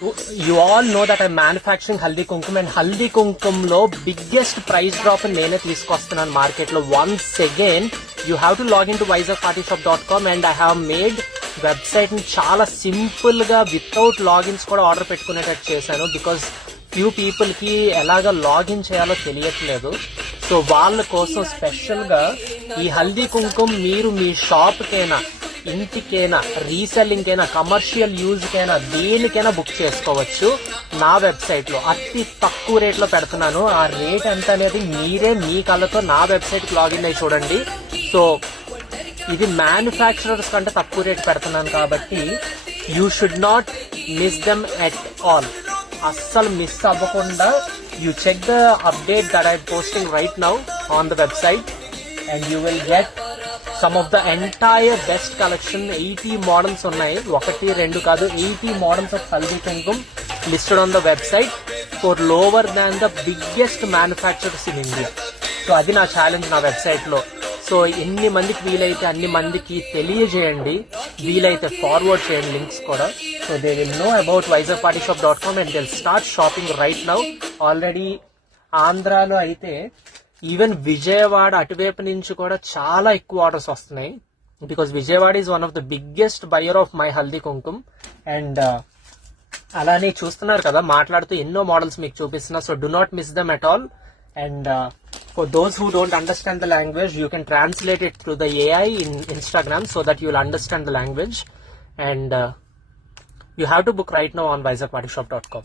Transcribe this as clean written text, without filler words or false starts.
You all know that I'm manufacturing Haldi Kumkum, and Haldi Kumkum lo biggest price drop నేనే తీసుకొస్తున్నాను మార్కెట్ లో. Once again you have to log into vizagpartyshop.com and I have made website ని చాలా సింపుల్ గా without logins కూడా ఆర్డర్ పెట్టుకునేటట్టు చేశాను. Because few people కి ఎలాగా లాగిన్ చేయాలో తెలియట్లేదు. సో వాళ్ళ కోసం స్పెషల్ గా ఈ హల్దీ కుంకుమ్ మీరు మీ షాప్ కైనా, ఇంటికైనా, రీసెల్లింగ్ కైనా, కమర్షియల్ యూజ్ కైనా, దేనికైనా బుక్ చేసుకోవచ్చు నా వెబ్సైట్ లో. అతి తక్కువ రేట్ లో పెడుతున్నాను. ఆ రేట్ ఎంత అనేది మీరే మీ కళ్ళతో నా వెబ్సైట్ కి లాగిన్ అయ్యి చూడండి. సో ఇది మ్యానుఫ్యాక్చరర్స్ కంటే తక్కువ రేట్ పెడుతున్నాను కాబట్టి you should not miss them at all. అస్సలు మిస్ అవ్వకుండా you check the update that I posting right now on the website and you will get some of the entire best collection. 80 models ఉన్నాయి, 1 2 కాదు, 80 models of Haldi Kumkum listed on the website for lower than the biggest manufacturers in India. So అది నా ఛాలెంజ్ నా వెబ్సైట్ లో. సో ఎన్ని మందికి వీలైతే అన్ని మందికి తెలియజేయండి, వీలైతే ఫార్వర్డ్ చేయండి లింక్స్ కూడా. So they will know about vizagpartyshop.com and they'll start shopping right now. Already ఆంధ్రాలో అయితే ఈవెన్ విజయవాడ అటువైపు నుంచి కూడా చాలా ఎక్కువ ఆర్డర్స్ వస్తున్నాయి. బికాస్ Vijayawada is one of the biggest buyer of my haldi Kumkum. అండ్ అలానే చూస్తున్నారు కదా, మాట్లాడుతూ ఎన్నో మోడల్స్ మీకు చూపిస్తున్నా. So do not miss them at all. And for those who don't understand the language, you can translate it through the AI in Instagram so that you will understand the language. And you have to book right now on vizagpartyshop.com.